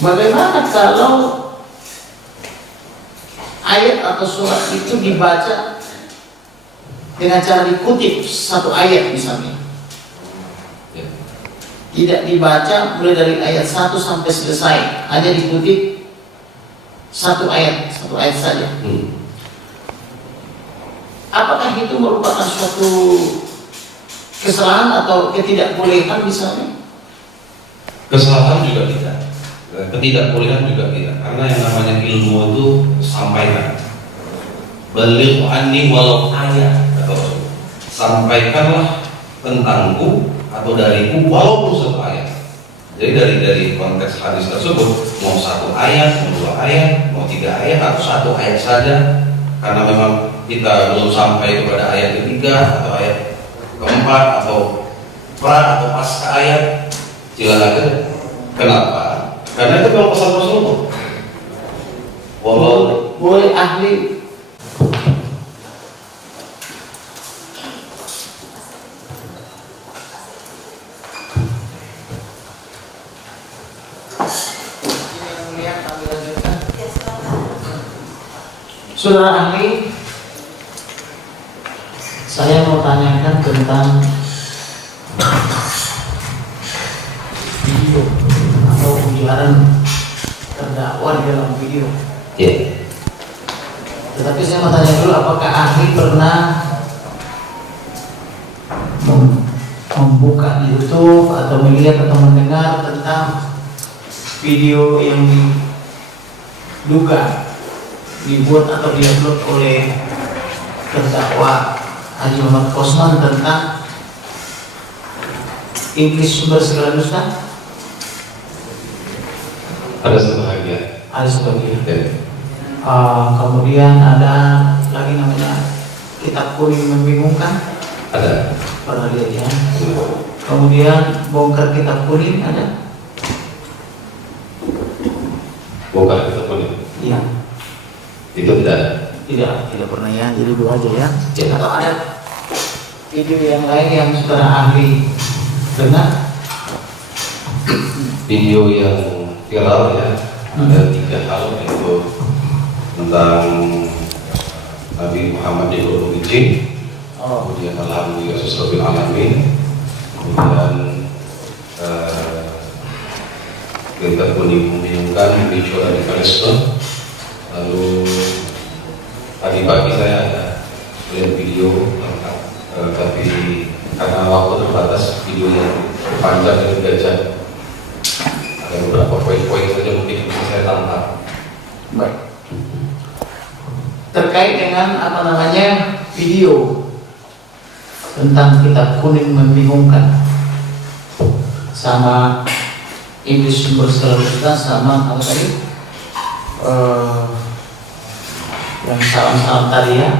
Bagaimana kalau ayat atau surat itu dibaca dengan cara dikutip satu ayat misalnya, tidak dibaca mulai dari ayat 1 sampai selesai, hanya dikutip satu ayat saja. Apakah itu merupakan suatu kesalahan atau ketidakbolehan misalnya? Kesalahan juga tidak, ketidakbolehan juga tidak, karena yang namanya ilmu itu sampaikan. Baligh anni walau ayat, atau sampaikanlah tentangku atau dariku walaupun satu ayat. Jadi dari konteks hadis tersebut, mau satu ayat, mau dua ayat, mau tiga ayat, atau satu ayat saja, karena memang kita belum sampai kepada ayat ketiga atau ayat keempat atau pra atau pasca ayat, silakan. Kenapa? Karena itu memang pesan Rasulullah. Boleh ahli Saudara ahli, saya mau tanyakan tentang video atau ujaran terdakwa di dalam video. Tetapi saya mau tanya dulu, apakah ahli pernah membuka di YouTube atau melihat atau mendengar tentang video yang diduga dibuat atau diupload oleh terdakwa Haji Muhammad Kosman tentang iblis sumber segala dusta? Ada sebahagian. Kemudian ada lagi namanya kitab kuning membingungkan. Ada. Pernah lihat ya. Kemudian bongkar kitab kuning ada. Bongkar kitab kuning. Iya. Itu tidak. Tidak pernah ya. Jadi dua aja ya. Atau ada video yang lain yang saudara ahli dengar? Video yang viral ya, ada 3 hal, yaitu tentang Nabi Muhammad di Gunung Ijin, kemudian Alhamdulillah Rabbil Alamin, kemudian kita kuning membingungkan bicara di Palestina. Lalu tadi pagi saya ada lihat video tapi karena waktu terbatas, video yang panjang dan gajah, ada beberapa poin-poin saja mungkin bisa saya tangkap. Baik. Terkait dengan video tentang kitab kuning membingungkan, sama iblis sumber segala dusta, sama apa tadi? Yang salam-salam tadi ya.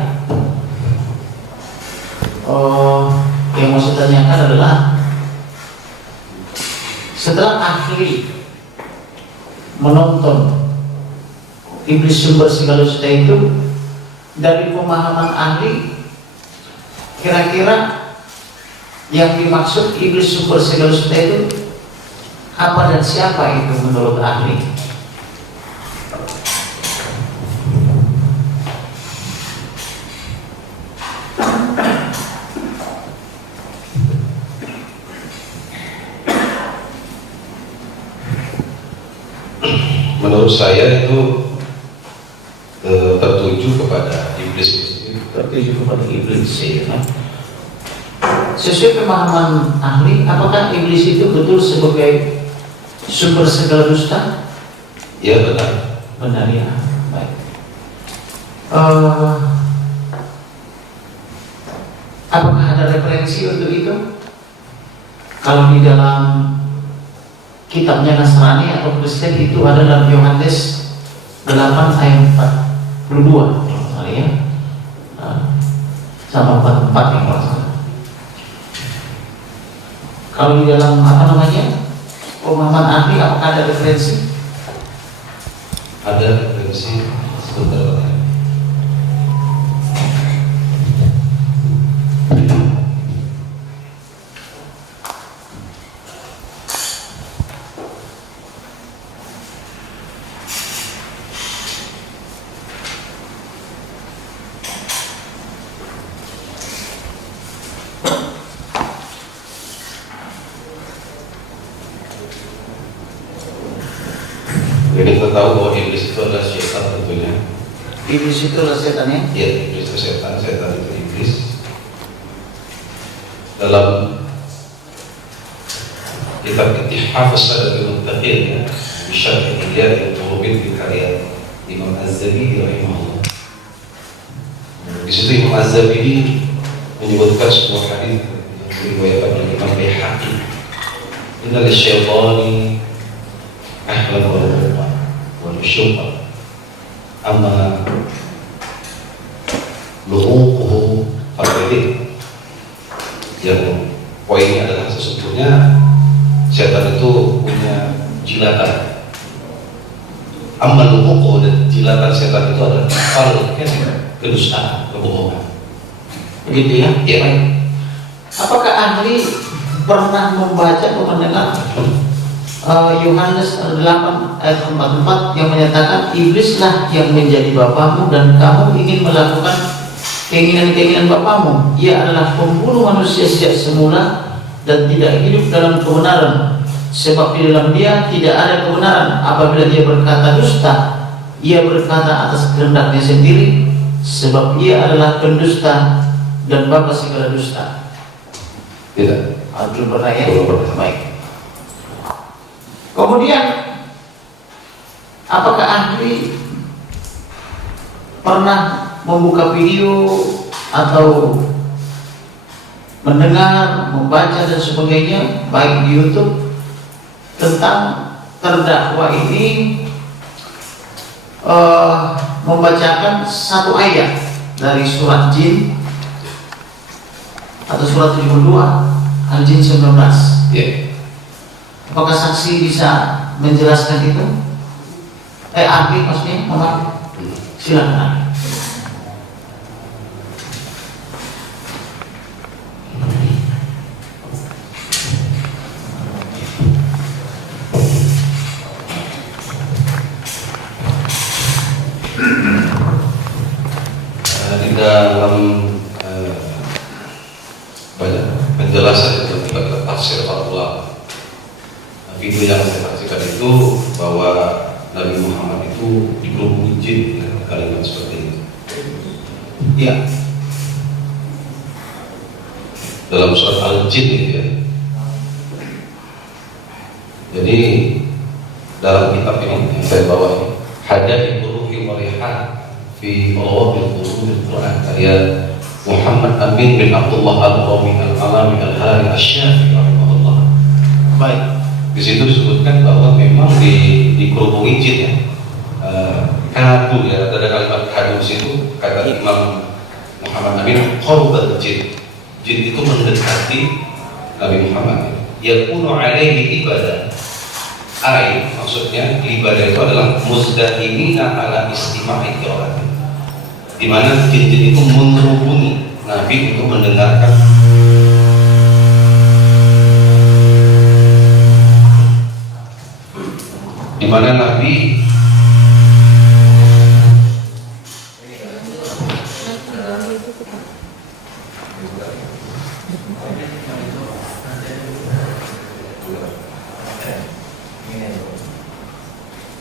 Yang mau saya tanyakan adalah, setelah ahli menonton iblis sumber segala dusta itu, dari pemahaman ahli, kira-kira yang dimaksud iblis sumber segala dusta itu apa dan siapa itu menurut ahli? Menurut saya itu tertuju kepada iblis. Tertuju kepada iblis ya. Sesuai pemahaman ahli, apakah iblis itu betul sebagai sumber segala dusta? Ya benar. Benar ya. Baik. Apakah ada referensi untuk itu? Kalau di dalam kitabnya Nasrani atau Kristen itu ada dalam Yohanes 8 ayat 42 ya, sama 44 yang salah. Kalau di dalam pemahaman ahli, apakah ada referensi? Ada referensi sebentar. Jadi kita tahu bahwa iblis itu adalah syaitan tentunya. Iblis itu adalah setan ya? Iya, iblis itu setan, setan itu iblis. Dalam kitab Ittihaf as-Salatul Muttaqin ya, Bisyarh Ihya Ulumuddin di karya Imam Az-Zabidi rahimahullah. Di situ Imam Az-Zabidi menyebutkan sebuah hadis yang diriwayatkan oleh Imam Baihaqi. Innal syaitani ahlan wa ruqa wa nusyuqa amma luhuquhu faqadih. Yang poinnya adalah sesungguhnya setan itu punya jilatan. Amal luhuquhu, dan jilatan setan itu adalah kedustaan, kebohongan. Begitu ya? Ya, baik. Apakah ahli pernah membaca atau mendengar Yohanes 8 ayat 44 yang menyatakan iblislah yang menjadi bapamu dan kamu ingin melakukan keinginan-keinginan bapamu. Ia adalah pembunuh manusia sejak semula dan tidak hidup dalam kebenaran, sebab di dalam dia tidak ada kebenaran. Apabila dia berkata dusta, ia berkata atas kehendaknya sendiri, sebab ia adalah pendusta dan bapa segala dusta. Tidak. Belum pernah ya? Belum pernah. Baik. Kemudian, apakah ahli pernah membuka video atau mendengar, membaca dan sebagainya, baik di YouTube, tentang terdakwa ini membacakan satu ayat dari surat Jin atau surat 72 Al-Jin 19? Ya. Apakah saksi bisa menjelaskan itu? Ahli maksudnya, mohon silakan. Di dalam banyak penjelasan yang kita tafsir para ulama. Video yang saya saksikan itu bahwa Nabi Muhammad itu dikerubungi jin, kalimat seperti itu. Ya. Dalam surat Al-Jin itu ya. Jadi dalam kitab ini yang saya bawa ini, Hada'i Ruhi wa Rihan fi Rawabil Qur'anil Quran karya Muhammad Amin bin Abdullah Al-Rawi Al-Alami Al-Hari Asy-Syafi'i rahimahullah. Baik. Di situ disebutkan bahwa memang dikerubungi jin ya. Kadu ya, ada kalimat kadu di situ, kata Imam Muhammad Amin, qarubat jin. Jin itu mendekati Nabi Muhammad. Yakunu alaihi ibadah. Maksudnya ibadah itu adalah muzdahimina ala istima'i qiraat. Di mana jin-jin itu mengerubungi Nabi untuk mendengarkan di mana Nabi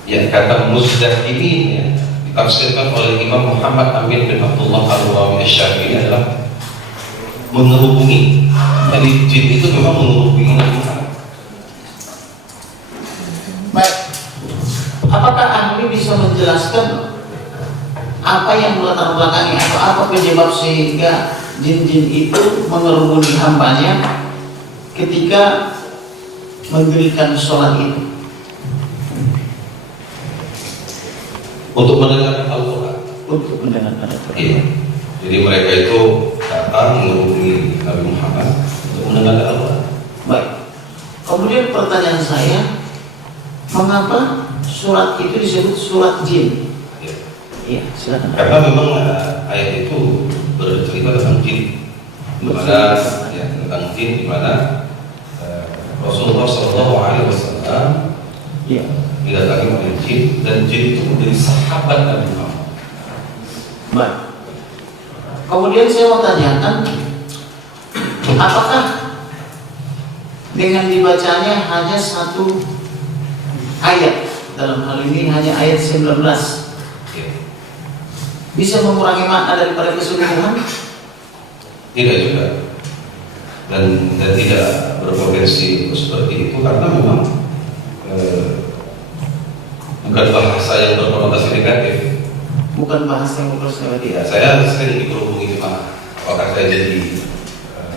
ya, kata muzdahimin ya, ditafsirkan oleh Imam Muhammad Amin bin Abdullah Al-Rawi Asy-Syafi'i adalah mengerubungi. Jadi jin itu memang mengerubungi Nabi Muhammad. Baik. Apakah ahli bisa menjelaskan apa yang melatar belakangi atau apa penyebab sehingga jin-jin itu mengerubungi hambanya ketika mendirikan sholat itu? Untuk mendengarkan Al-Quran. Untuk mendengarkan Al-Quran. Iya. Jadi mereka itu datang menghubungi Nabi Muhammad untuk mendengarkan Al-Quran. Baik. Kemudian pertanyaan saya, mengapa surat itu disebut surat jin? Ya. Iya, silakan. Karena memang ayat itu bercerita tentang jin, di mana ya, tentang jin, di mana Rasulullah SAW Iya. didatangi oleh jin, dan jin itu menjadi sahabat Nabi Muhammad. Baik. Kemudian saya mau tanyakan, apakah dengan dibacanya hanya satu ayat dalam hal ini hanya ayat 19, Ya. bisa mengurangi makna daripada keseluruhan? Tidak juga, dan tidak berpotensi seperti itu karena memang bukan bahasa yang berkonotasi negatif. Bukan bahasa yang berkonotasi negatif. Ya, saya sering dikerubungi jemaah. Apakah saya jadi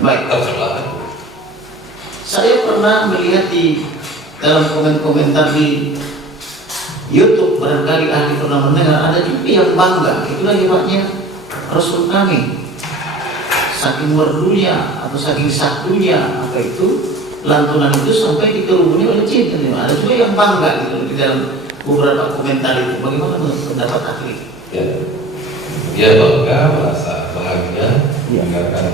baik tercelah? Saya pernah melihat di dalam komentar di YouTube, barangkali ahli pernah mendengar, ada juga yang bangga, itulah hebatnya Rasul kami, saking merdunya atau saking saktunya apa itu lantunan itu sampai dikerubuni oleh jin. Ada juga yang bangga gitu di dalam beberapa komentar itu. Bagaimana menurut pendapat ahli? Ya, dia bangga, merasa bahagia mendengarkan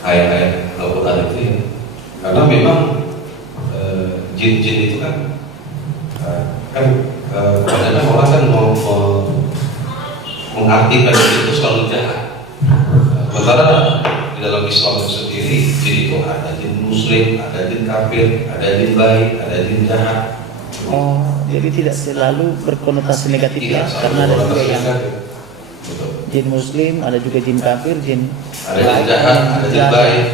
ayat-ayat Al-Quran itu ya. Karena memang jin-jin itu kan kadang-kadang orang kan mau mengartikan itu selalu jahat. Sementara di dalam Islam itu sendiri jin itu ada jin muslim, ada jin kafir, ada jin baik, ada jin jahat. Oh, jadi tidak selalu berkonotasi negatif ya, karena ada juga yang jin muslim, ada juga jin kafir, jin ada jin jahat, ada jin baik.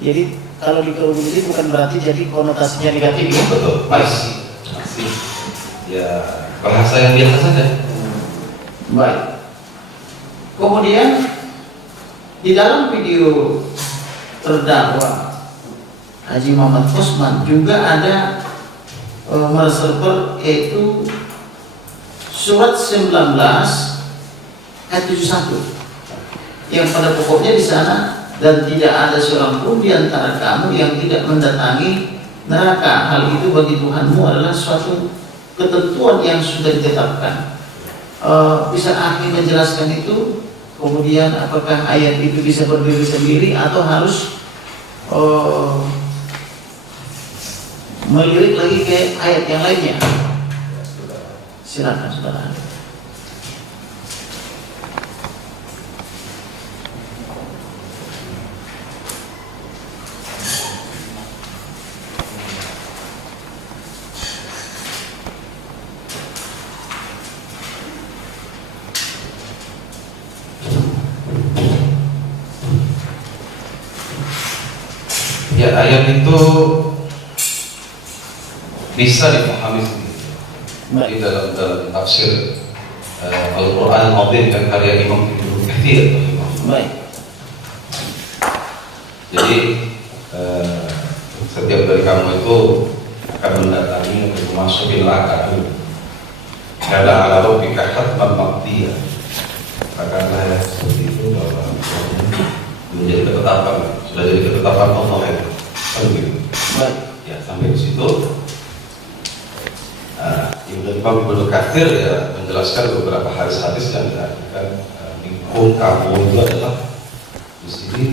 Jadi kalau dikerubung ini bukan berarti jadi konotasinya negatif ya? Betul, masih ya bahasa yang biasa saja. Baik. Kemudian di dalam video terdakwa Haji Muhammad Osman juga ada mereserver, yaitu surat 19 ayat 71 yang pada pokoknya di sana, dan tidak ada seorang pun di antara kamu yang tidak mendatangi neraka. Hal itu bagi Tuhanmu adalah suatu ketentuan yang sudah ditetapkan. Bisa akhir menjelaskan itu? Kemudian apakah ayat itu bisa berdiri sendiri atau harus melirik lagi ke ayat yang lainnya? Silakan saudara. Ya, ayat itu bisa dipahami sendiri di dalam tafsir Al-Quran Al-Azim dan karya Imam Ibnu Katsir. Baik. Jadi setiap dari kamu itu akan mendatangi untuk masuk neraka dulu. Karena ala rabbika hatman maqdiya. Karena seperti itu bahwa menjadi ketetapan, sudah jadi ketetapan Allah ya. Baik. Ya, sampai di situ. Imam Ibnu Katsir ya menjelaskan beberapa hadis-hadis yang diartikan minkum kamu itu adalah di sini.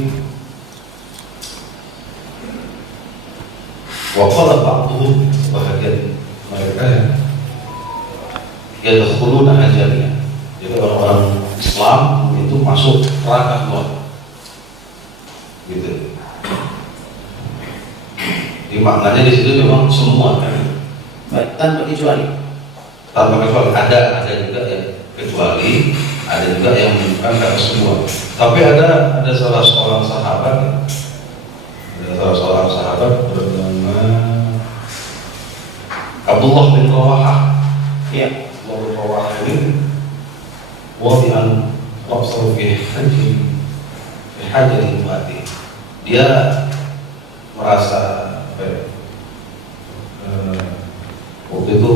Waqala ba'dhum, sebahagian mereka ya yadkhuluna ajalnya. Jadi orang-orang Islam itu masuk neraka semua. Gitu. Di maknanya di situ memang semua kan. Baik, tanpa kecuali. Tanpa kecuali, ada juga yang kecuali, ada juga yang bukan karena semua. Tapi ada salah seorang sahabat bernama Abdullah bin Rawahah. Ya, Abdullah bin Rawahah ini wadi'an raqsahu fi hajarin mati. Dia merasa waktu itu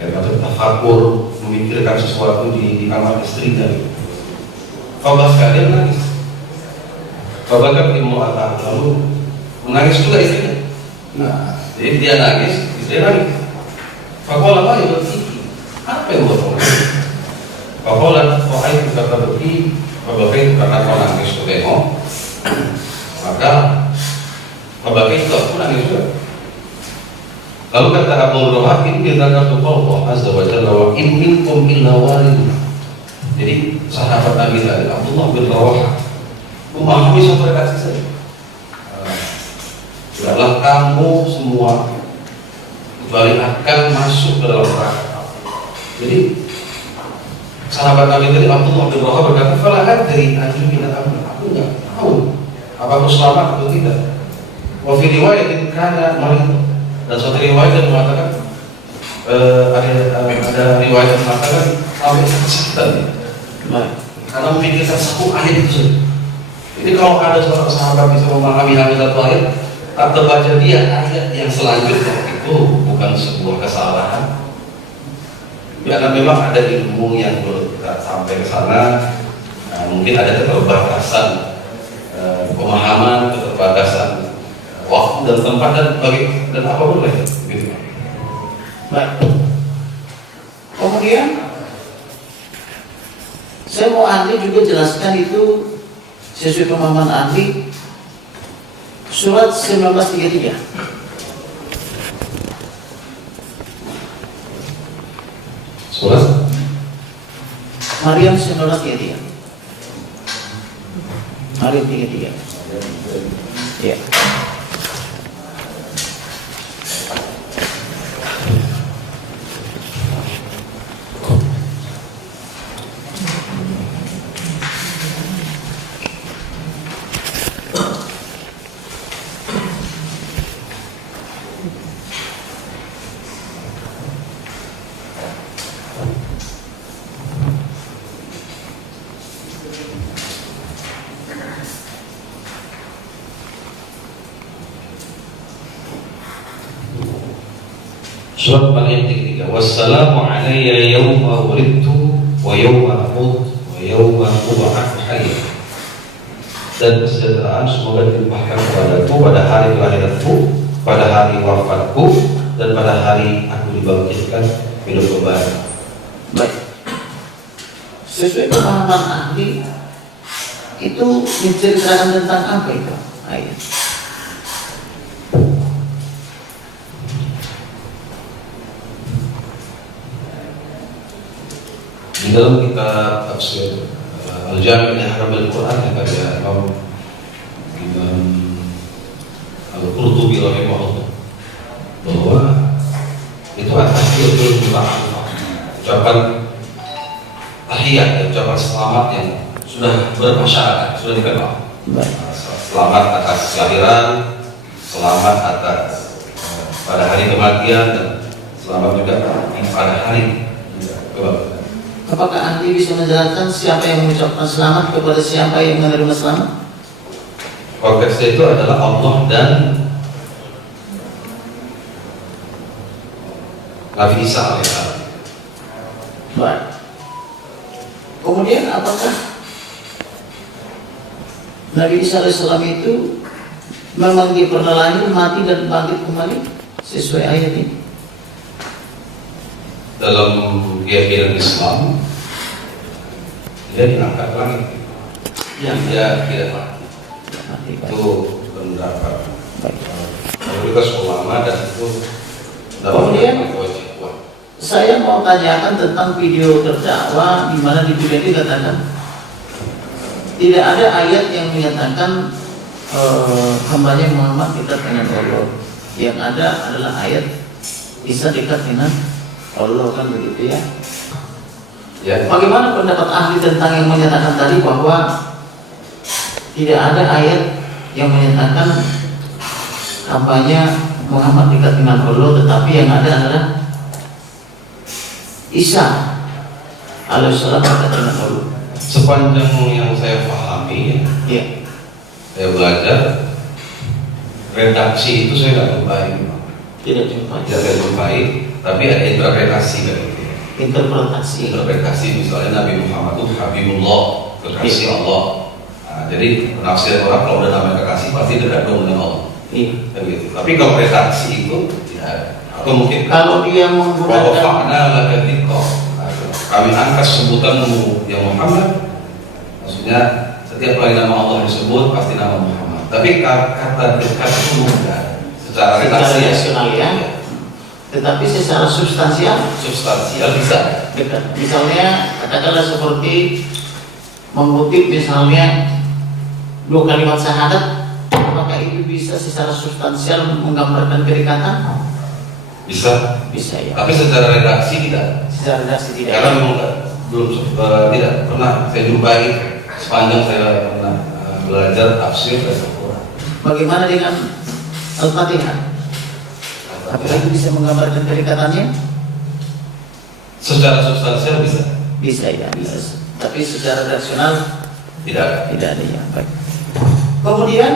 kayak macam tafakur, memikirkan sesuatu di kamar istrinya. Fabaka, dia menangis. Fabaka imra'atahu, lalu menangis juga istrinya. Nah, jadi dia nangis, istrinya nangis. Faqala ma yubki, apa yang buat kamu nangis? Faqala wahai kata beki, fabaka itu karena kau nangis tuh tengok, maka fabaka itu aku nangis juga. Lalu kata Abu Rawah, ini dzakatu Allah azza wa jalla wa in minkum illa waridun. Jadi sahabat Nabi tadi Abdullah bin Rawah memahami satu redaksi saja. Adalah kamu semua, kecuali akan masuk ke dalam neraka. Jadi sahabat Nabi tadi Abdullah bin Wahab berkata, "Fala adri ajumina am." Aku nggak tahu apa aku selamat atau tidak. Wa fi riwayatin kana marid. Dan suatu riwayat yang mengatakan ada riwayat yang mengatakan sampai kesakitan. Karena memikirkan satu ayat itu. Jadi kalau ada seorang sahabat bisa memahami hanya satu ayat, tak terbaca dia ayat yang selanjutnya itu bukan sebuah kesalahan. Karena memang ada ilmu yang belum kita sampai ke sana. Nah, mungkin ada keterbatasan pemahaman, keterbatasan waktu dan tempat dan apapun lah, gitu. Baik. Kemudian saya mau ahli juga jelaskan itu sesuai pemahaman ahli surat 1933. Surat Maryam 1933. Maryam 33. Ya. Surat Maryam yang ketiga. Wassalamu alayya yawma wulidtu wa yawma amut wa yawma ub'atsu hayya. Dan kesejahteraan semoga dilimpahkan kepadaku pada hari kelahiranku, pada hari wafatku, dan pada hari aku dibangkitkan hidup kembali. Baik. Sesuai pemahaman ahli itu menceritakan tentang apa itu ayat? Di dalam kitab tafsir Al-Jami' li Ahkam Al-Quran yang karya Imam Al-Qurtubi rahimahullah, bahwa itu at-tahiyatul mubarakah, ucapan tahiyat, ucapan selamat yang sudah bermasyarakat, sudah dikenal. Selamat atas kelahiran, selamat atas pada hari kematian, dan selamat juga pada hari kebangkitan. Apakah ahli bisa menjelaskan siapa yang mengucapkan selamat kepada siapa yang menerima selamat? Konteksnya itu adalah Allah dan Nabi Isa alaihissalam. Baik. Kemudian apakah Nabi Isa alaihissalam itu memang dia pernah lahir, mati dan bangkit kembali sesuai ayat ini? Dalam keyakinan Islam, dia diangkat langit, Ya. dia tidak mati. Itu pendapat mayoritas ulama, dan itu Kemudian kewajiban. saya mau tanyakan tentang video terdakwa di mana di video ini dikatakan tidak ada ayat yang menyatakan hambanya Muhammad dekat dengan Allah. Yang ada adalah ayat Isa dekat dengan Allah, kan begitu ya? Ya. Bagaimana pendapat ahli tentang yang menyatakan tadi bahwa tidak ada ayat yang menyatakan hambanya Muhammad dekat dengan Allah, tetapi yang ada adalah Isa alaihissalam dekat dengan Allah. Sepanjang yang saya pahami, Ya. saya belajar redaksi itu saya tidak jumpai, Tidak jumpa. tidak saya jumpai, tapi ada interpretasi kan itu. Interpretasi misalnya Nabi Muhammad itu Habibullah, kekasih Allah. Nah, jadi penafsiran orang kalau udah namanya kekasih pasti dekat dong dengan Allah. Iya. Gitu. Tapi kalau redaksi itu tidak ada. Atau mungkin Kalau dia menggunakan wafa'na laka dzikra, kami angkat sebutanmu ya Muhammad. Maksudnya setiap kali nama Allah disebut pasti nama Muhammad. Tapi kata dekat itu mudah secara redaksi rasional ya. Tetapi secara substansial bisa. dekat. Misalnya katakanlah seperti mengutip misalnya 2 kalimat syahadat, apakah itu bisa secara substansial menggambarkan kedekatan? Bisa. Bisa ya. Tapi secara redaksi tidak. Secara redaksi tidak. Karena memang belum tidak pernah saya jumpai sepanjang saya pernah belajar tafsir dan Al-Quran. Bagaimana dengan Al-Fatihah? Apakah itu bisa menggambarkan kedekatannya? Secara substansial bisa. Bisa ya, bisa. Tapi secara rasional Tidak. tidak ada yang baik. Kemudian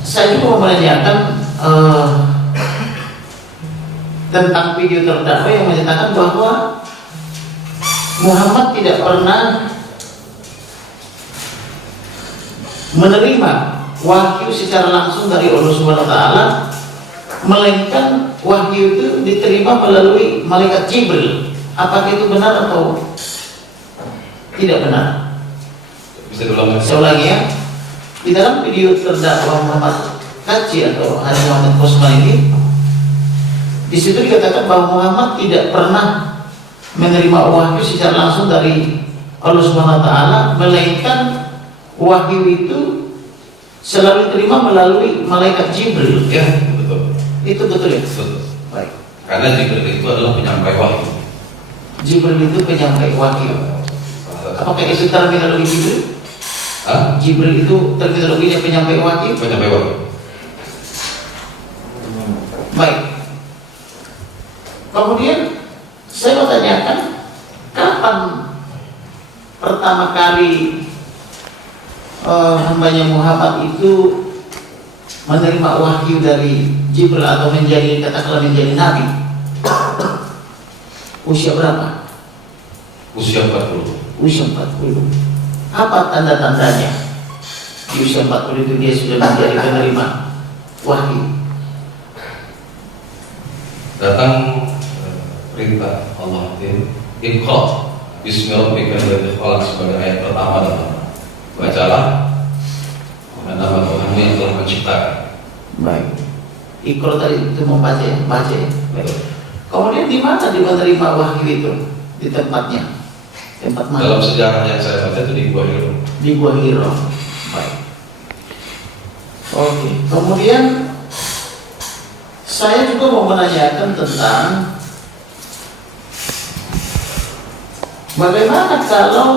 saya juga mau menanyakan tentang video terdakwa yang menyatakan bahwa Muhammad tidak pernah menerima wahyu secara langsung dari Allah Subhanahu wa taala, melainkan wahyu itu diterima melalui malaikat Jibril. Apakah itu benar atau tidak benar? Bisa diulang lagi? Saya ulangi ya. Di dalam video terdakwa Muhammad Kaji atau Haji Muhammad Kosman ini, di situ dikatakan bahwa Muhammad tidak pernah menerima wahyu secara langsung dari Allah Subhanahu wa taala, melainkan wahyu itu selalu diterima melalui malaikat Jibril. Ya, betul. Itu betul ya? Betul. Baik. Karena Jibril itu adalah penyampai wahyu. Jibril itu penyampai wahyu. Apakah itu terminologi Jibril? Hah? Jibril itu terminologinya penyampai wahyu? Penyampai wahyu. Baik. Kemudian saya mau tanyakan, kapan pertama kali hambanya Muhammad itu menerima wahyu dari Jibril atau menjadi, katakanlah menjadi nabi? Usia berapa? Usia 40. Usia 40. Apa tanda-tandanya? Di usia 40 itu dia sudah menjadi penerima wahyu. Datang perintah Allah itu Iqra Bismillahirrahmanirrahim sebagai ayat pertama dalam bacalah dengan nama Tuhanmu yang telah menciptakan. Baik. Iqra tadi itu membaca ya, baca ya. Baik. Kemudian di mana dia menerima wahyu itu? Di tempatnya. Tempat mana? Dalam sejarah yang saya baca itu di Gua Hiro. Di Gua Hiro. Baik. Oke. Kemudian saya juga mau menanyakan tentang bagaimana kalau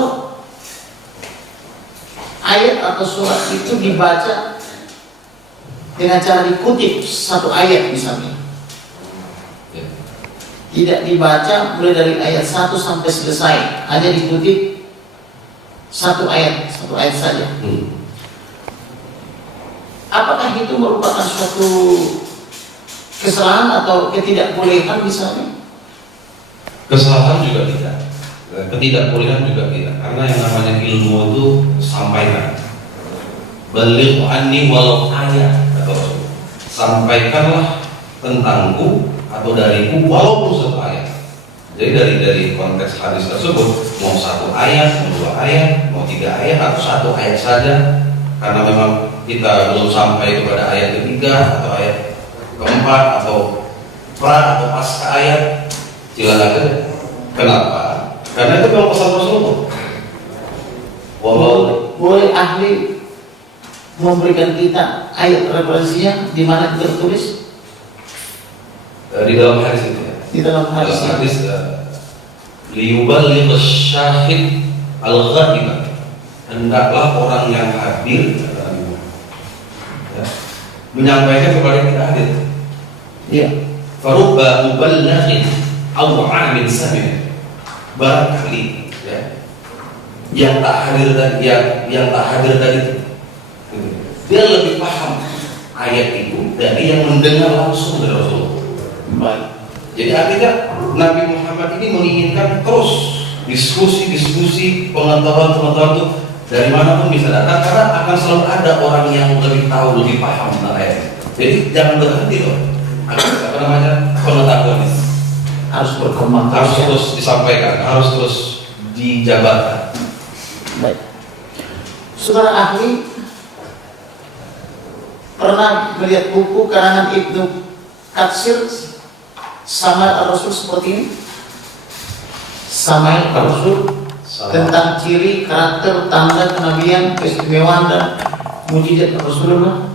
ayat atau surat itu dibaca dengan cara dikutip satu ayat misalnya. Ya. Tidak dibaca mulai dari ayat 1 sampai selesai, hanya dikutip satu ayat saja. Apakah itu merupakan suatu kesalahan atau ketidakbolehan misalnya? Kesalahan juga tidak, ketidakbolehan juga tidak, karena yang namanya ilmu itu sampaikan. Baligh anni walau ayat, kata Rasul. Sampaikanlah tentangku atau dariku walaupun satu ayat. Jadi dari konteks hadis tersebut, mau satu ayat, mau dua ayat, mau tiga ayat atau satu ayat saja, karena memang kita belum sampai kepada ayat ketiga atau ayat keempat atau pra atau pasca ayat, silakan saja. Kenapa? Karena itu memang pesan Rasulullah. Boleh ahli memberikan kita ayat referensinya di mana itu tertulis? Di dalam hadis itu ya. Di dalam hadis. Dalam hadis liyuballigh syahid al-ghaib. Hendaklah orang yang hadir ya, menyampaikan kepada yang tidak hadir. Iya. Farubba muballighin aw 'amin sami'. Barangkali ya, yang tak hadir tadi, yang tak hadir tadi itu, dia lebih paham ayat itu dari yang mendengar langsung dari Rasulullah. Baik. Jadi artinya Nabi Muhammad ini menginginkan terus diskusi pengetahuan itu dari mana pun bisa datang, karena akan selalu ada orang yang lebih tahu, lebih paham tentang ayat. Jadi jangan berhenti loh. Apa namanya, pengetahuan ini Harus berkembang harus terus ya. terus disampaikan, harus terus dijabarkan. Baik. Saudara ahli pernah melihat buku karangan Ibnu Katsir Samail Ar-Rasul seperti ini? Samail Ar-Rasul tentang ciri, karakter, tanda kenabian, keistimewaan dan mujizat Rasulullah.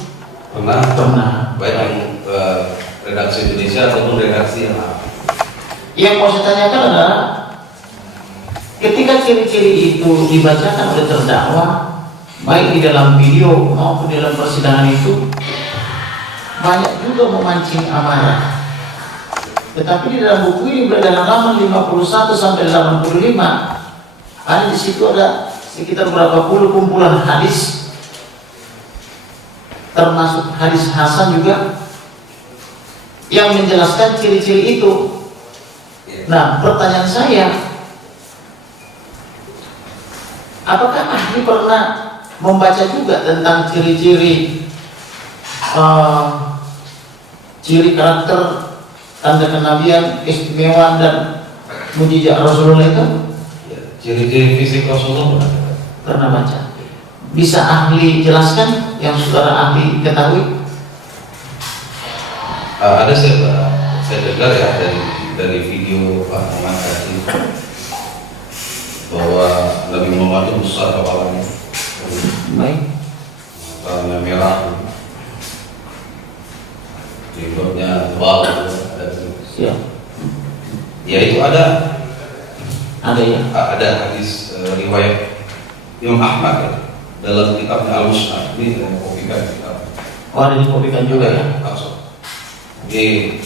Pernah. Pernah. Baik yang redaksi Indonesia ataupun redaksi yang lain. Yang mau saya tanyakan adalah ketika ciri-ciri itu dibacakan oleh terdakwa, baik di dalam video maupun di dalam persidangan itu, banyak juga memancing amarah. Tetapi di dalam buku ini berada dalam halaman 51 sampai 85, ada di situ ada sekitar berapa puluh kumpulan hadis, termasuk hadis Hasan juga, yang menjelaskan ciri-ciri itu. Nah, pertanyaan saya, apakah ahli pernah membaca juga tentang ciri-ciri ciri karakter, tanda kenabian, keistimewaan dan mujizat Rasulullah itu? Ciri-ciri fisik Rasulullah Pernah baca? Bisa ahli jelaskan yang saudara ahli ketahui? Ada saya dengar ya dari video Pak Muhammad tadi bahwa Nabi Muhammad itu besar kepalanya, Baik. warna merah, jenggotnya tebal, Siap. ya itu ada Ya. ada hadis riwayat Imam Ahmad ya, dalam kitabnya Al-Musnad. Ini saya kopikan kitab. Oh, ada dikopikan juga ya? Langsung. Ini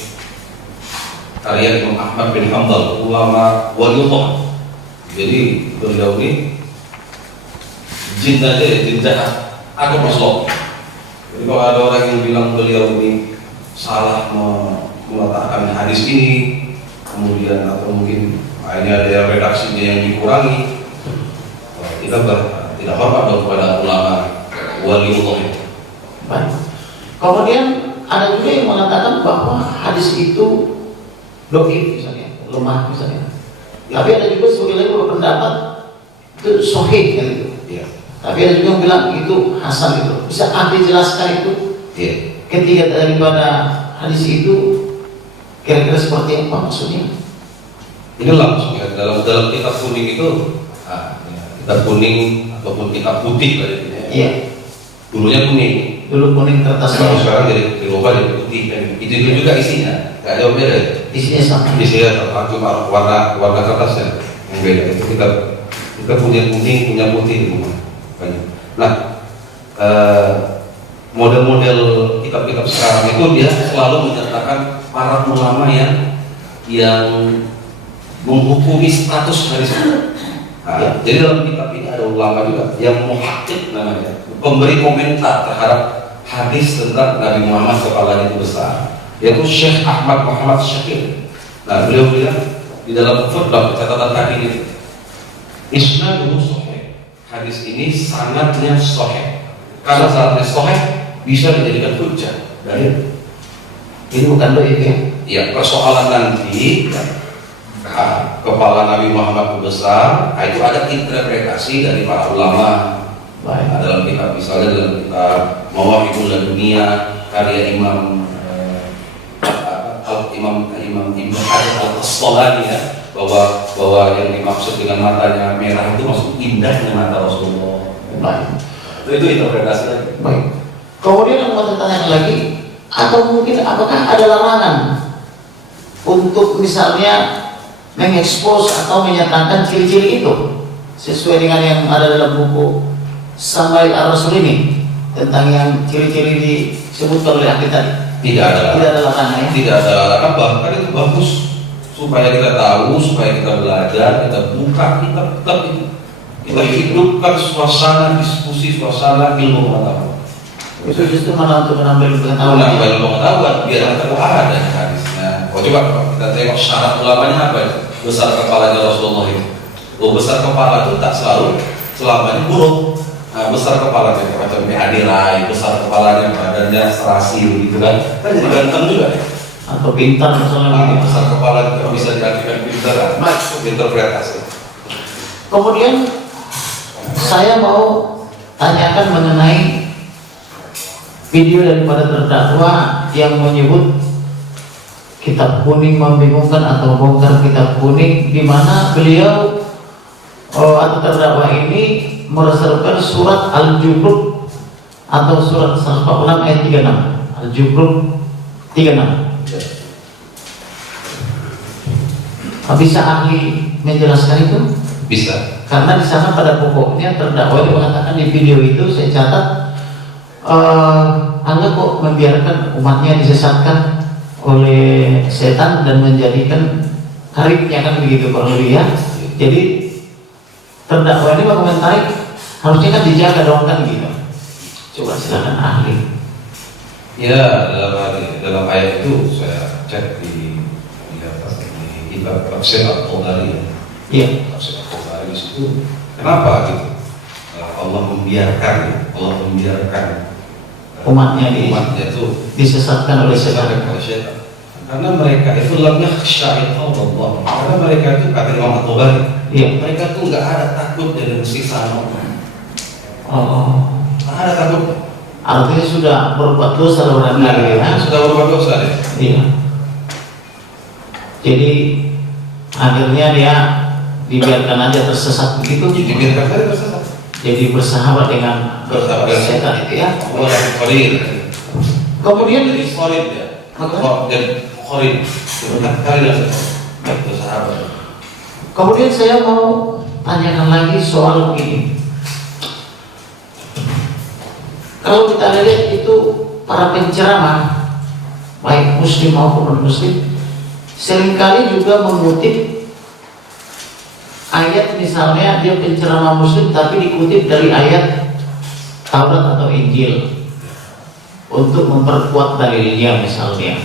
karya Imam Ahmad bin Hanbal, ulama waliullah. Jadi beliau ini jin aja, jin jahat, aku masuk. Jadi kalau ada orang yang bilang beliau ini salah meletakkan hadis ini, kemudian atau mungkin ini ada yang redaksinya yang dikurangi, kita tidak hormat dong kepada ulama waliullah itu. Baik. Kemudian ada juga yang mengatakan bahwa hadis itu dhaif misalnya, lemah misalnya. Tapi ada juga sebagian lagi berpendapat itu sahih kan itu. Ya. Tapi ada juga yang bilang itu hasan itu. Bisa ahli jelaskan itu? Ya. Ketiga daripada hadis itu kira-kira seperti apa maksudnya? Ini langsung ya dalam kitab kuning itu, kitab kuning ataupun kitab putih lah ya. Iya. Dulunya kuning. Dulu kuning kertasnya. Sekarang jadi dirubah jadi putih dan itu juga isinya. Gak jauh beda. Isinya sama. Isinya sama, cuma warna kertasnya yang beda. Itu kita punya kuning, punya putih di rumah. Banyak. Nah, model-model kitab-kitab sekarang itu dia selalu menyertakan para ulama yang menghukumi status hadis. Nah, jadi dalam kitab ini ada ulama juga yang muhakkik namanya, pemberi komentar terhadap hadis tentang Nabi Muhammad kepalanya itu besar, yaitu Syekh Ahmad Muhammad Syakir. Nah, beliau bilang di dalam footnote catatan kaki ini, isnaduhu sahih. Hadis ini sanadnya sahih. Karena sanadnya sahih bisa dijadikan hujjah. Dari Ini bukan dhaif ya? ya persoalan nanti kepala Nabi Muhammad itu besar, itu ada interpretasi dari para ulama. Baik. Dalam kitab misalnya dalam kitab Mawahibul Dunia karya Imam Ibnu Hajar Al-Asqalani ya, bahwa yang dimaksud dengan matanya merah itu maksud indahnya mata Rasulullah. Baik. Itu interpretasi lagi. Baik. Kemudian yang mau ditanyakan lagi, atau mungkin apakah ada larangan untuk misalnya mengekspos atau menyatakan ciri-ciri itu sesuai dengan yang ada dalam buku Samai Ar-Rasul ini tentang yang ciri-ciri disebutkan oleh ahli tadi? Tidak ada larangan ya? Tidak ada larangan, bahkan itu bagus supaya kita tahu, supaya kita belajar, kita buka kitab itu, kita hidupkan suasana diskusi, suasana ilmu pengetahuan. Itu justru malah untuk menambah pengetahuan. Menambah ilmu pengetahuan biar kita ada di hadisnya. Coba kita tengok syarat ulamanya apa itu? Besar kepalanya Rasulullah itu. Besar kepala itu tak selalu selamanya buruk. Nah, besar kepalanya macam adirai, besar kepalanya badannya serasi gitu kan jadi ganteng juga ya. Atau pintar misalnya. Besar kepala juga bisa diartikan pintar, interpretasi. Kemudian saya mau tanyakan mengenai video daripada terdakwa yang menyebut kitab kuning membingungkan atau bongkar kitab kuning, di mana beliau atau terdakwa ini mereservkan surat Al-Jubruk atau surat 146 ayat 36. Al-Jubruk 36. Bisa ahli menjelaskan itu? Bisa. Karena di sana pada pokoknya terdakwa dia mengatakan di video itu saya catat, Anda kok membiarkan umatnya disesatkan oleh setan dan menjadikan karibnya, kan begitu kalau dia. Jadi terdakwa ini mengomentari harusnya kan dijaga dong kan gitu. Coba silakan ahli. Ya, dalam ayat itu saya cek di kitab Tafsir Al-Qadari. Iya. Tafsir Al-Qadari itu kenapa gitu? Allah membiarkan umatnya itu disesatkan oleh setan. Karena mereka itu lam yakhsha Allah. Karena mereka itu kata Imam At-Tabari, Iya. mereka tuh nggak ada takut dari siksa Allah. Oh. Nggak ada takut. Artinya sudah berbuat dosa barangkali ya. Sudah berbuat dosa ya. Iya. Jadi akhirnya dia dibiarkan aja tersesat begitu. Dibiarkan saja tersesat. Jadi bersahabat dengan setan itu ya. Kemudian jadi Khorid ya. Jadi Khorid. Kali bersahabat. Kemudian saya mau tanyakan lagi soal ini. Kalau kita lihat itu para penceramah baik muslim maupun non muslim seringkali juga mengutip ayat, misalnya dia penceramah muslim tapi dikutip dari ayat Taurat atau Injil untuk memperkuat dalilnya misalnya.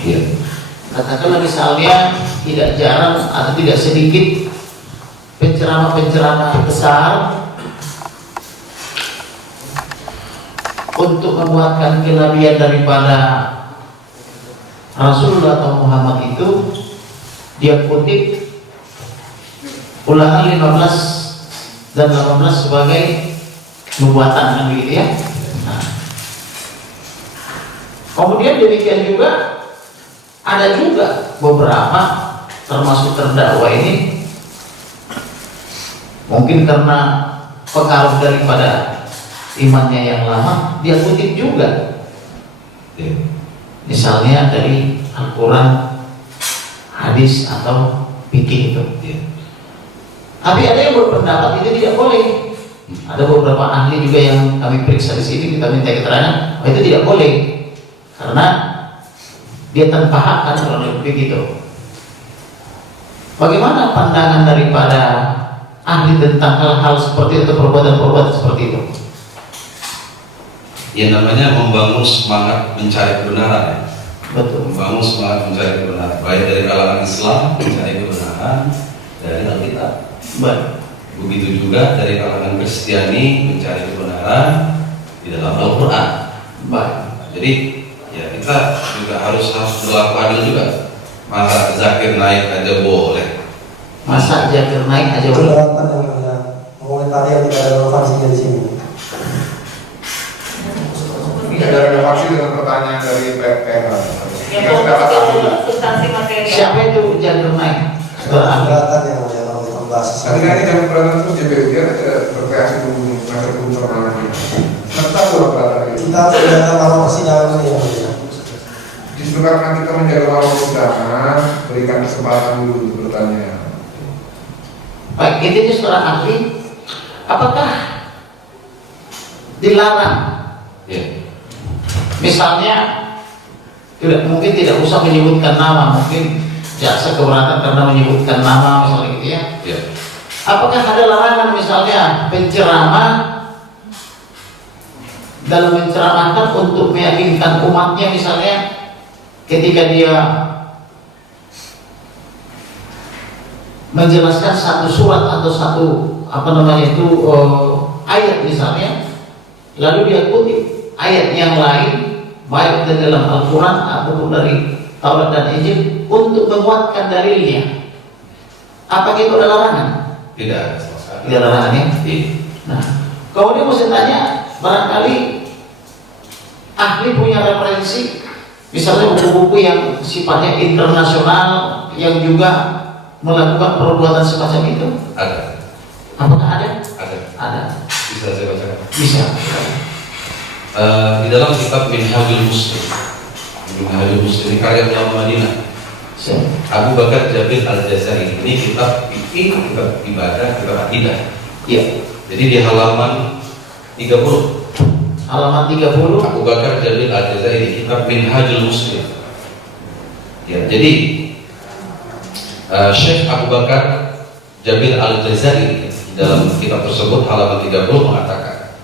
Katakanlah misalnya tidak jarang atau tidak sedikit penceramah-penceramah besar untuk menguatkan kenabian daripada Rasulullah atau Muhammad itu dia kutip Ulangan 15 dan 18 sebagai nubuatan kan begitu ya. Nah, kemudian demikian juga ada juga beberapa termasuk terdakwa ini mungkin karena pengaruh daripada imannya yang lama dia kutip juga, misalnya dari Al-Quran, hadis atau fikih itu. Tapi ada yang berpendapat itu tidak boleh. Ada beberapa ahli juga yang kami periksa di sini, kita minta keterangan, itu tidak boleh karena dia tanpa hak kan kalau begitu. Bagaimana pandangan daripada ahli tentang hal-hal seperti itu, perbuatan-perbuatan seperti itu? Ya namanya membangun semangat mencari kebenaran ya. Betul. Membangun semangat mencari kebenaran baik dari kalangan Islam mencari kebenaran dari Alkitab. Baik. Begitu juga dari kalangan Kristiani mencari kebenaran di dalam Al-Quran. Baik. Jadi ya kita juga harus berlaku adil juga. Masa zakir naik aja boleh. Masa zakir naik aja boleh. Keberatan yang hanya mengomentari yang tidak ada relevansinya di sini. Tidak ada relevansi dengan pertanyaan dari PPH. Yang untuk substansi materi. Siapa itu zakir naik? Keberatan yang hanya kalau kita bahas. Tapi kan ini jangan pernah terus JPU dia berkreasi dulu masuk dulu sama lagi. Tetap dulu berkata Kita harus menjaga marwah persidangan ini yang mulia. Justru karena kita menjaga marwah persidangan, berikan kesempatan dulu untuk bertanya. Baik, itu seorang ahli. Apakah dilarang? Ya. Misalnya mungkin tidak usah menyebutkan nama, mungkin jaksa keberatan karena menyebutkan nama misalnya gitu ya. Ya. Apakah ada larangan misalnya penceramah dalam menceramahkan untuk meyakinkan umatnya misalnya ketika dia menjelaskan satu surat atau satu ayat misalnya, lalu dia kutip ayat yang lain baik dari dalam Al-Quran ataupun dari Taurat dan Injil untuk menguatkan dalilnya. Apakah itu ada larangan? Tidak. Tidak ada larangan ya? Nah, kemudian mau saya tanya, barangkali ahli punya referensi misalnya buku-buku yang sifatnya internasional yang juga melakukan perbuatan semacam itu? Ada. Apakah ada? Ada. Ada. Bisa saya bacakan. Bisa. Di dalam kitab Minhajul Muslim, Minhajul Muslim karya ulama Madinah, Abu Bakar Jabir Al-Jazairi. Ini kitab fikih, kitab ibadah, kitab akidah. Iya. Jadi di halaman 30. Halaman 30. Abu Bakar Jabir Al-Jazairi, kitab Minhajul Muslim. Ya, jadi Syekh Abu Bakar Jabir Al-Jazairi dalam kitab tersebut halaman 30 mengatakan,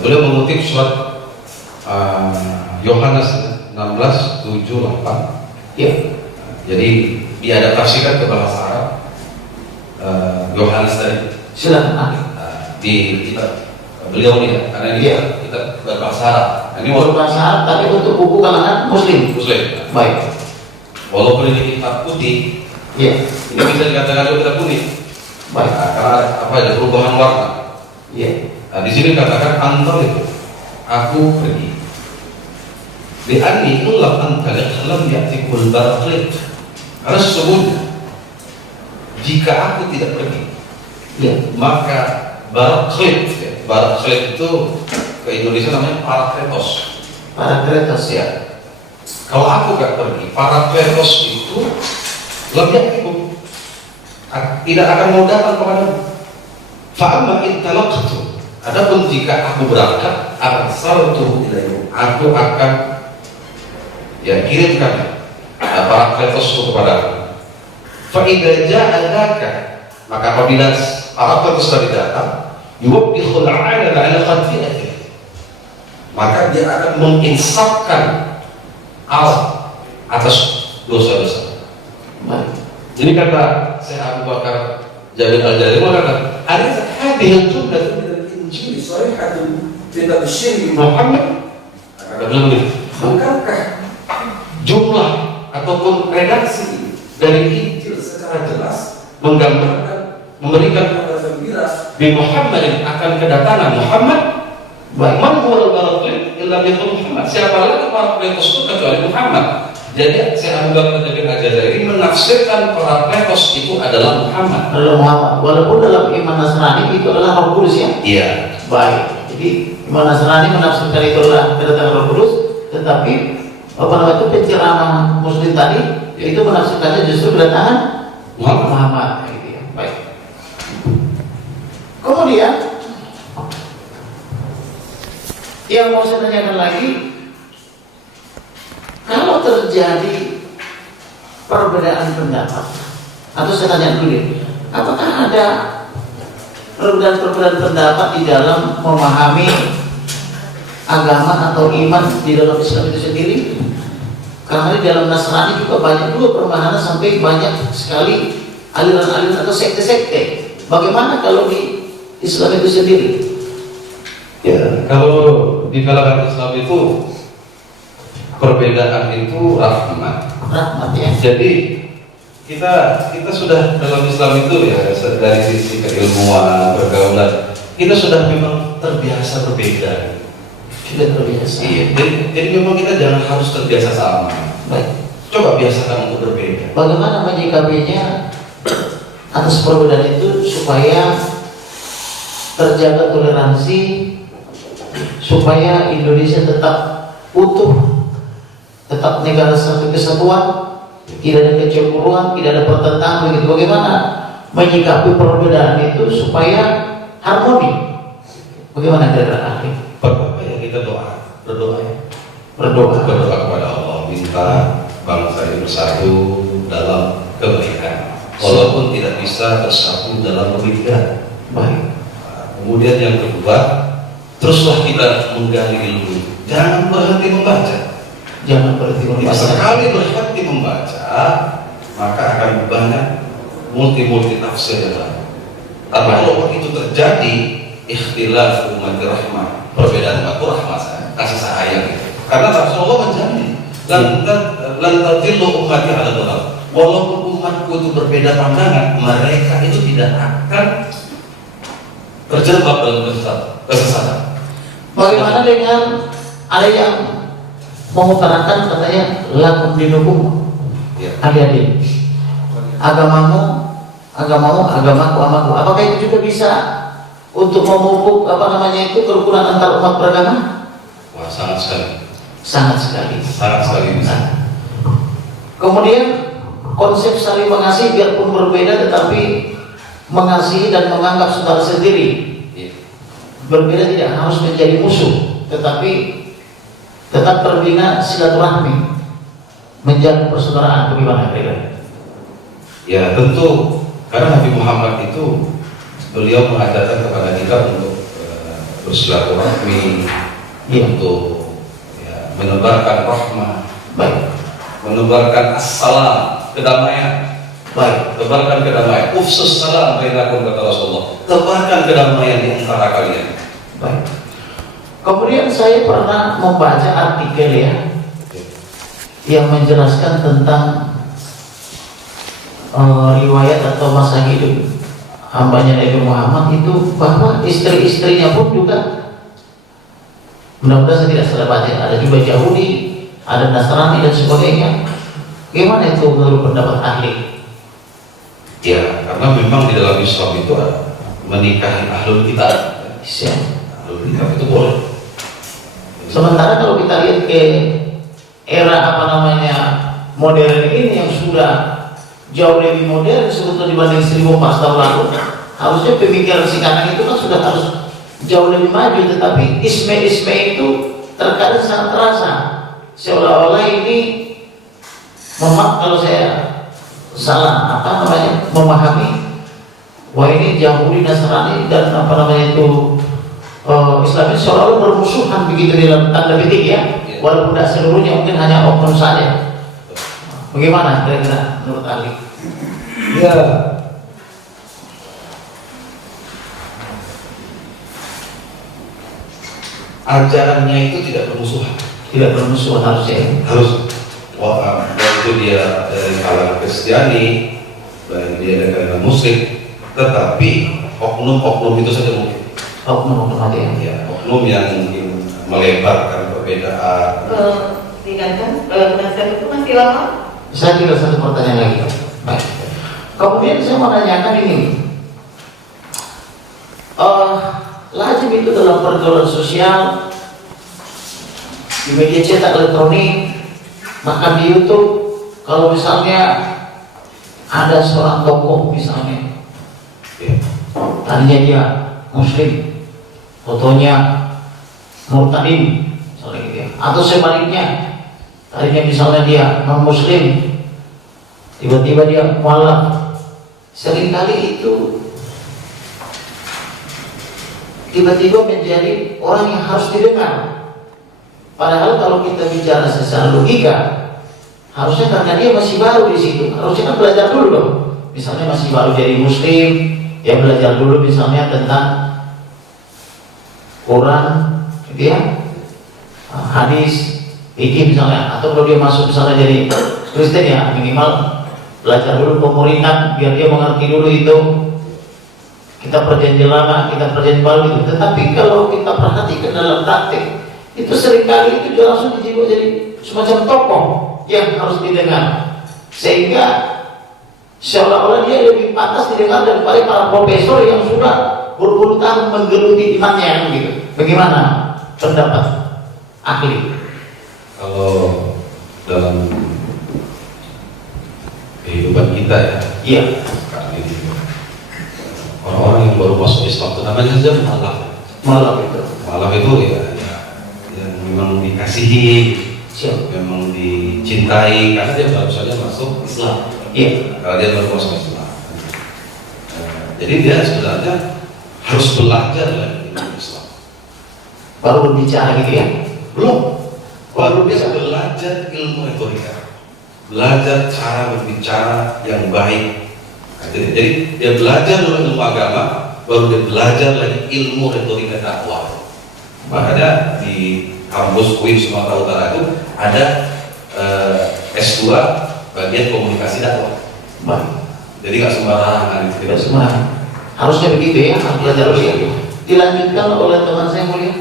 beliau mengutip surat Yohanes 16:7-8. Ya. Jadi diadaptasikan ke bahasa Arab. Yohanes tadi Silakan. di kitab beliau ini, karena ini kita berbahasa Arab. Nah, ini Berbahasa Arab tapi untuk buku kalangan Muslim. Muslim. Baik. Walaupun ini kitab putih, Iya. ini bisa dikatakan juga kitab kuning. Baik. Nah, karena ada perubahan warna. Iya. Nah, di sini katakan antar itu, aku pergi. Di ani ulah antara lam ya'tikul baraklit. Karena sesungguhnya jika aku tidak pergi, Iya. maka baraklit, baraklit itu ke Indonesia namanya parakletos. Parakletos ya. Kalau aku gak pergi, parakletos itu lam ya'tikum, tidak akan mau datang kepadamu. Fa'amma intalaqtu, adapun jika aku berangkat, arsaltuhu ilaikum, aku akan kirimkan parakletos itu kepadamu. Fa'idza ja'alaka, maka apabila parakletos tadi datang, yuwabbihul 'ala 'ala khati'atihi, maka dia akan menginsafkan Allah atas dosa-dosa. Baik. Jadi kata Syekh Abu Bakar Jabir Al-Jazairi mengatakan, ada hadhihi jumlah min al-Injil sharihatun fi tabsyir Muhammad. Kata beliau begitu. Bukankah jumlah ataupun redaksi dari Injil secara jelas menggambarkan, memberikan kabar gembira di Muhammad akan kedatangan Muhammad? Man huwa al-baraklit illa yakun Muhammad. Siapa lagi parakletos itu kecuali Muhammad. Jadi Syekh Abu Bakar Jabir Al-Jazairi menafsirkan parakletos itu adalah Muhammad. Adalah Muhammad. Walaupun dalam iman Nasrani itu adalah Roh Kudus ya. Iya. Baik. Jadi iman Nasrani menafsirkan itu adalah kedatangan Roh Kudus, tetapi itu penceramah Muslim tadi itu menafsirkannya justru kedatangan Muhammad. Gitu ya. Baik. Kemudian yang mau saya tanyakan lagi, kalau terjadi perbedaan pendapat, atau saya tanya dulu, apakah ada perbedaan pendapat di dalam memahami agama atau iman di dalam Islam itu sendiri? Karena di dalam Nasrani juga banyak juga permasalahan sampai banyak sekali aliran-aliran atau sekte-sekte. Bagaimana kalau di Islam itu sendiri? Ya, kalau di kalangan Islam itu perbedaan itu rahmat. Rahmat ya. Jadi kita sudah dalam Islam itu ya dari sisi keilmuan, pergaulan, kita sudah memang terbiasa berbeda. Sudah terbiasa. Iya. Jadi memang kita jangan harus terbiasa sama. Baik. Coba biasakan untuk berbeda. Bagaimana menyikapinya atas perbedaan itu supaya terjaga toleransi, supaya Indonesia tetap utuh, tetap negara satu kesatuan, tidak ada kecemburuan, tidak ada pertentangan begitu. Bagaimana menyikapi perbedaan itu supaya harmoni? Bagaimana kira-kira ahli? Pertama ya kita berdoa kepada Allah, minta bangsa ini bersatu dalam kebaikan, walaupun tidak bisa bersatu dalam kebaikan. Baik. Kemudian yang kedua, teruslah kita menggali ilmu, jangan berhenti membaca. Jangan berhenti membaca. Sekali berhenti membaca, maka akan banyak multi tafsir yang lain. Tapi kalau itu terjadi, ikhtilaf umat rahmah, perbedaan umat rahmah, kasih sayang. Karena Rasulullah menjamin, lan tadillu ummati ala dhalal. Walaupun umatku itu berbeda pandangan, mereka itu tidak akan terjebak dalam kesesatan. Bagaimana dengan ada yang mengutarakan katanya lakum dinukum, Ya. adik-adik, agamamu, agamaku. Apakah itu juga bisa untuk memupuk kerukunan antar umat beragama? Wah, sangat sekali. Sangat sekali. Sangat sekali bisa. Nah, kemudian konsep saling mengasihi biarpun berbeda tetapi mengasihi dan menganggap saudara sendiri. Berbeda tidak harus menjadi musuh, tetapi tetap terbina silaturahmi, menjalin persaudaraan. Bagaimana kira-kira? Ya tentu, karena Nabi Muhammad itu beliau mengajarkan kepada kita untuk bersilaturahmi, untuk menebarkan rahmah, Baik, menebarkan assalam, kedamaian. baik, Tebarkan kedamaian. Ufsus salam bainakum, kata Rasulullah. Tebarkan kedamaian di antara kalian. baik. Kemudian saya pernah membaca artikel yang menjelaskan tentang riwayat atau masa hidup hambanya Nabi Muhammad itu, bahwa istri-istrinya pun juga, mudah-mudahan saya tidak salah baca, ada juga Yahudi, ada Nasrani dan sebagainya. Gimana itu menurut pendapat ahli? Ya, karena memang di dalam Islam itu menikahi ahlul kitab. Ahlul kitab itu boleh. Sementara kalau kita lihat ke era modern ini yang sudah jauh lebih modern sebetulnya dibanding 1400 tahun lalu, harusnya pemikiran si kanan itu kan sudah harus jauh lebih maju, tetapi isme-isme itu terkadang sangat terasa, seolah-olah ini, mohon kalau saya salah memahami, wah ini Yahudi, Nasrani dan Islam ini seolah-olah bermusuhan begitu di dalam tanda petik ya, walaupun tidak seluruhnya, mungkin hanya oknum saja. Bagaimana kira-kira menurut ahli? Ya, ajarannya itu tidak bermusuhan. Tidak bermusuhan harusnya. Harus, waktu dia dari kalangan Kristiani, baik dia dari kalangan Muslim, tetapi oknum-oknum itu saja mungkin. Oknum aja. Ya, oknum yang mungkin melebarkan perbedaan. Penasihat itu masih lama? Saya juga satu pertanyaan lagi. Baik. Kemudian saya mau tanyakan ini, lazim itu dalam pergaulan sosial, di media cetak elektronik, bahkan di YouTube, kalau misalnya ada seorang tokoh misalnya, tadinya dia Muslim, fotonya murtadin, misalnya gitu ya. Atau sebaliknya, tadinya misalnya dia non Muslim, tiba-tiba dia mualaf. Seringkali itu tiba-tiba menjadi orang yang harus didengar. Padahal kalau kita bicara secara logika, harusnya karena dia masih baru di situ, harusnya kan belajar dulu dong. Misalnya masih baru jadi Muslim, ya belajar dulu misalnya tentang Quran, gitu ya, hadis, fikih misalnya. Atau kalau dia masuk misalnya jadi Kristen, ya minimal belajar dulu pemuritan biar dia mengerti dulu itu. Kita perjanjian lama, kita perjanjian baru itu. Tetapi kalau kita perhatikan dalam praktik, itu seringkali itu dia langsung dijiwa jadi semacam tokoh yang harus didengar, sehingga seolah-olah dia lebih pantas didengar daripada para profesor yang sudah berpuluh tahun menggeluti imannya gitu. Bagaimana pendapat ahli? Kalau dalam kehidupan kita ya, Iya. sekarang ini orang-orang yang baru masuk Islam itu namanya saja Malam itu. malaf itu ya yang memang dikasihi, Siap. memang dicintai karena dia baru saja masuk Islam. Iya. Kalau dia baru masuk Islam, jadi dia sebenarnya harus belajar lagi ilmu Islam. Baru berbicara gitu ya. Belum, baru dia belajar ilmu retorika, belajar cara berbicara yang baik. Nah, jadi dia belajar dulu ilmu agama, baru dia belajar lagi ilmu retorika dakwah. Makanya di kampus UIN Sumatera Utara itu ada S2 bagian komunikasi dakwah. Baik. Jadi nggak sembarangan itu. Tidak semua. Harusnya begitu ya, harus belajar dulu ya. Dilanjutkan oleh teman saya mulia.